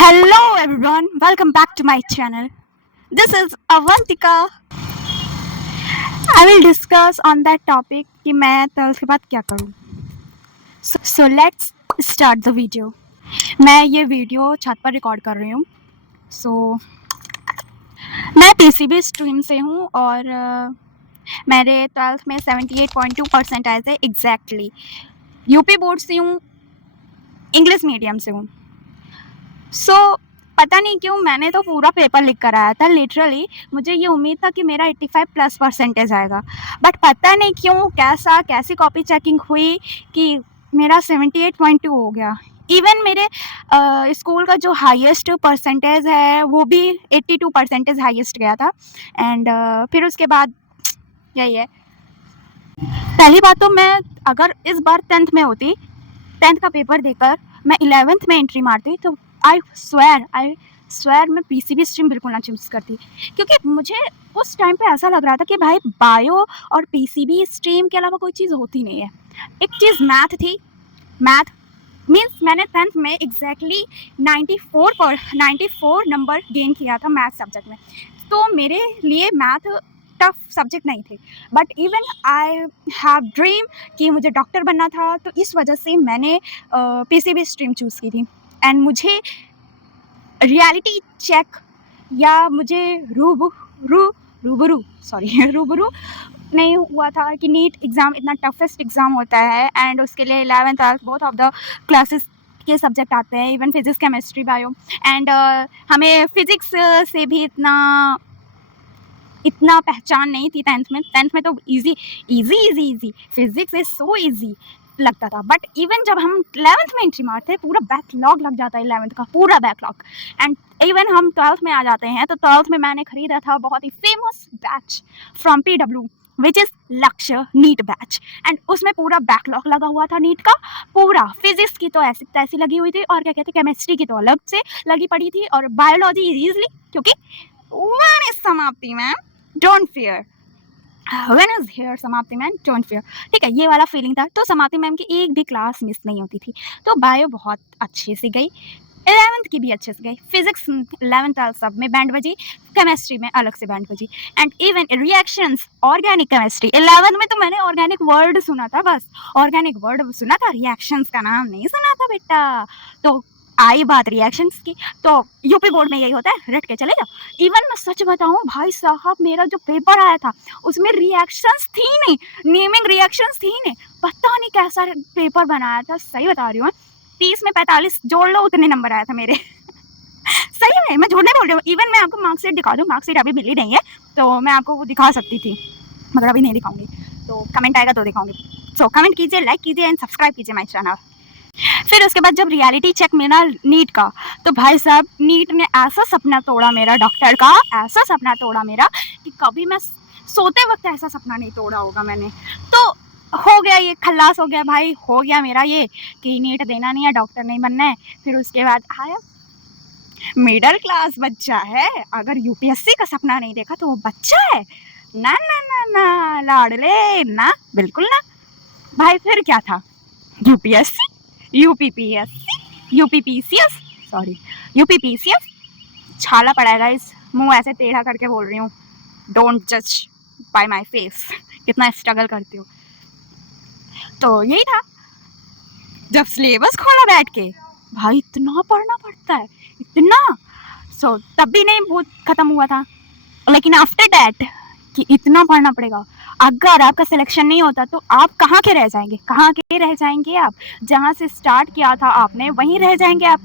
Hello everyone, welcome back to my channel. This is Avantika. I will discuss on that topic कि मैं 12th के बाद क्या करूँ. So let's start the video. मैं ये वीडियो छत पर रिकॉर्ड कर रही हूँ. So मैं PCB स्ट्रीम से हूँ और मेरे 12th में 78.2% आए थे एग्जैक्टली. यूपी बोर्ड से हूँ, इंग्लिश मीडियम से हूँ. सो पता नहीं क्यों मैंने तो पूरा पेपर लिख कर आया था. लिटरली मुझे ये उम्मीद था कि मेरा 85+ % आएगा, बट पता नहीं क्यों कैसी कॉपी चेकिंग हुई कि मेरा 78.2 हो गया. इवन मेरे स्कूल का जो हाईएस्ट परसेंटेज है वो भी 82% हाईएस्ट गया था. एंड फिर उसके बाद यही है. पहली बात तो मैं अगर इस बार 10th में होती, 10th का पेपर देकर मैं 11th में एंट्री मारती तो आई स्वेयर मैं पीसीबी स्ट्रीम बिल्कुल ना चूज़ करती, क्योंकि मुझे उस टाइम पे ऐसा लग रहा था कि भाई बायो और पीसीबी स्ट्रीम के अलावा कोई चीज़ होती नहीं है. एक चीज़ मैथ थी. मैथ मीन्स मैंने 10th में एग्जैक्टली 94 नंबर गेन किया था मैथ सब्जेक्ट में. तो मेरे लिए मैथ टफ सब्जेक्ट नहीं थे, but even I have dream कि मुझे डॉक्टर बनना था, तो इस वजह से मैंने पीसीबी स्ट्रीम चूज़ की थी. एंड मुझे रियलिटी चेक या मुझे रूबरू नहीं हुआ था कि नीट एग्ज़ाम इतना टफेस्ट एग्ज़ाम होता है. एंड उसके लिए 11th 12th both of the classes के सब्जेक्ट आते हैं, even physics chemistry bio. And हमें फिजिक्स से भी इतना पहचान नहीं थी 10th में तो easy physics is so easy लगता था. बट इवन जब हम 11th में एंट्री मारते हैं पूरा बैकलॉग लग जाता है 11th का पूरा बैकलॉग. एंड इवन हम 12th में आ जाते हैं तो 12th में मैंने खरीदा था बहुत ही famous batch from PW which is Lakshya NEET batch. And उसमें पूरा बैकलॉग लगा हुआ था नीट का पूरा. फिजिक्स की तो ऐसी तैसी लगी हुई थी, और क्या कहते हैं केमिस्ट्री की तो अलग से लगी पड़ी थी, और बायोलॉजी ईजीली क्योंकि वन इज समाप्ति ma'am, don't fear. When is here समाप्ति मैम, डोंट फियर. ठीक है, ये वाला फीलिंग था. तो समाप्ति मैम की एक भी क्लास मिस नहीं होती थी. तो बायो बहुत अच्छे से गई, 11th की भी अच्छे से गई. फिजिक्स 11th 12th सब में बैंड बजी, केमिस्ट्री में अलग से बैंड बजी. And even reactions organic chemistry 11th में तो मैंने ऑर्गेनिक वर्ड सुना था, बस ऑर्गेनिक वर्ड सुना था, रिएक्शंस का नाम नहीं सुना था बेटा. तो आई बात रिएक्शंस की, तो यूपी बोर्ड में यही होता है, रट के चले जाओ. इवन मैं सच बताऊं भाई साहब, मेरा जो पेपर आया था उसमें रिएक्शंस थी नहीं, नेमिंग रिएक्शंस थी नहीं. पता नहीं कैसा पेपर बनाया था, सही बता रही हूँ. 30 में 45 जोड़ लो उतने नंबर आया था मेरे. सही में, मैं झूठ नहीं बोल रही हूँ. इवन मैं आपको मार्कशीट दिखा दूँ, मार्कशीट अभी मिली नहीं है तो मैं आपको वो दिखा सकती थी, मगर अभी नहीं दिखाऊंगी. तो कमेंट आएगा तो दिखाऊंगी. सो कमेंट कीजिए, लाइक कीजिए एंड सब्सक्राइब कीजिए माई चैनल. फिर उसके बाद जब रियलिटी चेक मिला नीट का, तो भाई साहब नीट ने ऐसा सपना तोड़ा मेरा, डॉक्टर का ऐसा सपना तोड़ा मेरा कि कभी मैं सोते वक्त ऐसा सपना नहीं तोड़ा होगा मैंने. तो हो गया, ये खल्लास हो गया भाई, हो गया मेरा ये कि नीट देना नहीं है, डॉक्टर नहीं बनना है. फिर उसके बाद आया मिडिल क्लास बच्चा है, अगर यूपीएससी का सपना नहीं देखा तो वो बच्चा है ना ना ना ना लाडले ना, बिल्कुल ना भाई. फिर क्या था, यूपीएससी, यूपीपीसीएस. छाला पड़ेगा इस मुंह ऐसे टेढ़ा करके बोल रही हूँ. डोंट जज बाय माय फेस, कितना स्ट्रगल करती हूँ. तो यही था, जब सिलेबस खोला बैठ के भाई इतना पढ़ना पड़ता है, इतना. सो तब भी नहीं भूत खत्म हुआ था, लेकिन आफ्टर दैट कि इतना पढ़ना पड़ेगा. अगर आपका सिलेक्शन नहीं होता तो आप कहाँ के रह जाएंगे आप. जहाँ से स्टार्ट किया था आपने वहीं रह जाएंगे आप.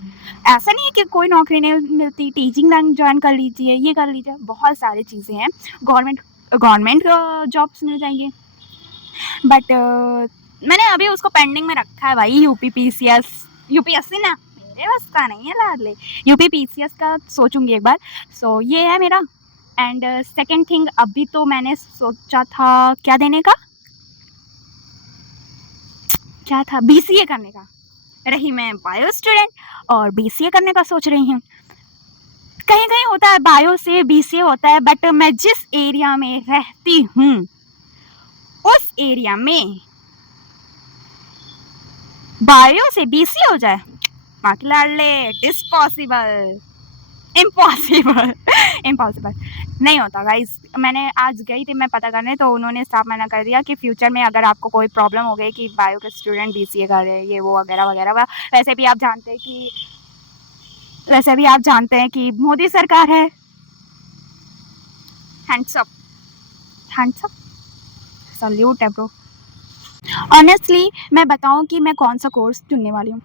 ऐसा नहीं है कि कोई नौकरी नहीं मिलती, टीचिंग लाइन ज्वाइन कर लीजिए, ये कर लीजिए, बहुत सारी चीज़ें हैं, गवर्नमेंट जॉब्स मिल जाएंगे. बट मैंने अभी उसको पेंडिंग में रखा है भाई. यूपीएससी ना मेरे बस का नहीं है लाडले, यूपीपीसीएस का सोचूंगी एक बार. सो ये है मेरा. एंड सेकेंड थिंग, अभी तो मैंने सोचा था क्या देने का, क्या था, बीसीए करने का. रही मैं बायो स्टूडेंट और बीसीए करने का सोच रही हूँ. कहीं कहीं होता है बायो से बीसीए होता है, बट मैं जिस एरिया में रहती हूँ उस एरिया में बायो से बीसीए हो जाए माँ के लाडले, it is possible, impossible impossible नहीं होता गाइस। मैंने आज गई थी मैं पता करने, तो उन्होंने साफ मना कर दिया कि फ्यूचर में अगर आपको कोई प्रॉब्लम हो गई कि बायो के स्टूडेंट बीसीए कर रहे हैं ये वो वगैरह वगैरह, वैसे भी आप जानते हैं कि मोदी सरकार है। Hands up, hands up, salute है ब्रो। ऑनेस्टली मैं बताऊं कि मैं कौन सा कोर्स चुनने वाली हूँ।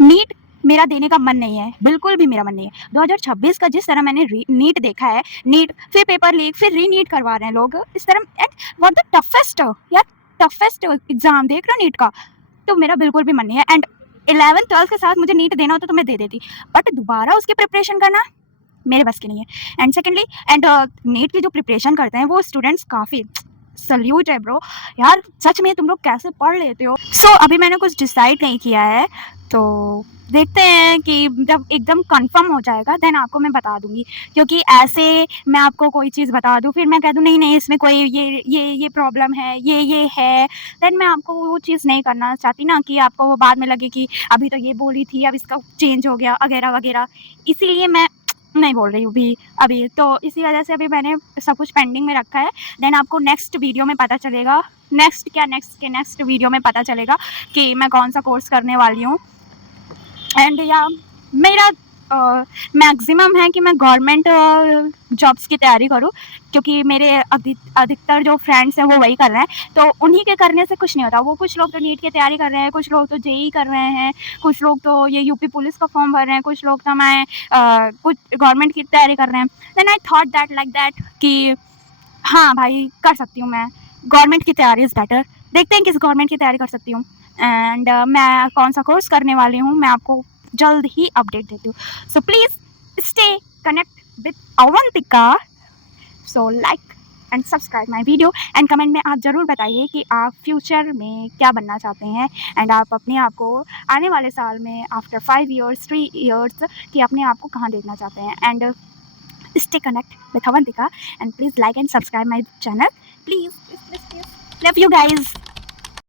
नीट मेरा देने का मन नहीं है, बिल्कुल भी मेरा मन नहीं है। 2026 का जिस तरह मैंने नीट देखा है, नीट फिर पेपर लीक फिर रीनीट करवा रहे हैं लोग इस तरह, एंड व्हाट द टफेस्ट यार, टफेस्ट एग्जाम देख रहे हो नीट का, तो मेरा बिल्कुल भी मन नहीं है। एंड 11th 12th के साथ मुझे नीट देना होता तो मैं दे देती, बट दोबारा उसकी प्रिपरेशन करना मेरे बस की नहीं है। एंड सेकेंडली नीट की जो प्रिपरेशन करते हैं वो स्टूडेंट्स काफ़ी सल्यूट है ब्रो यार, सच में तुम लोग कैसे पढ़ लेते हो। सो अभी मैंने कुछ डिसाइड नहीं किया है, तो देखते हैं कि जब एकदम कंफर्म हो जाएगा देन आपको मैं बता दूंगी, क्योंकि ऐसे मैं आपको कोई चीज़ बता दूं फिर मैं कह दूं नहीं नहीं इसमें कोई ये प्रॉब्लम है ये है, देन मैं आपको वो चीज़ नहीं करना चाहती ना, कि आपको वो बाद में लगे कि अभी तो ये बोली थी अब इसका चेंज हो गया वगैरह वगैरह, इसीलिए मैं नहीं बोल रही हूँ भी अभी। तो इसी वजह से अभी मैंने सब कुछ पेंडिंग में रखा है, देन आपको नेक्स्ट वीडियो में पता चलेगा, नेक्स्ट वीडियो में पता चलेगा कि मैं कौन सा कोर्स करने वाली हूँ। एंड या मेरा मैक्सिमम है कि मैं गवर्नमेंट जॉब्स की तैयारी करूँ, क्योंकि मेरे अधिकतर जो फ्रेंड्स हैं वो वही कर रहे हैं, तो उन्हीं के करने से कुछ नहीं होता। वो कुछ लोग तो नीट की तैयारी कर रहे हैं, कुछ लोग तो जेई कर रहे हैं, कुछ लोग तो ये यूपी पुलिस का फॉर्म भर रहे हैं, कुछ लोग तो मैं कुछ गवर्नमेंट की तैयारी कर रहे हैं। Then I thought that like that कि हाँ भाई कर सकती हूँ मैं, गवर्नमेंट की तैयारी इज़ बेटर, देखते हैं किस गवर्नमेंट की तैयारी कर सकती हूँ। एंड मैं कौन सा कोर्स करने वाली हूँ मैं आपको जल्द ही अपडेट देती हूँ। So please stay connect with Avantika, so like and subscribe my video, and comment में आप ज़रूर बताइए कि आप फ्यूचर में क्या बनना चाहते हैं, एंड आप अपने आप को आने वाले साल में आफ्टर 5 years 3 years कि अपने आप को कहाँ देखना चाहते हैं। And stay connect with Avantika, and please like and subscribe my channel, please. Love you guys.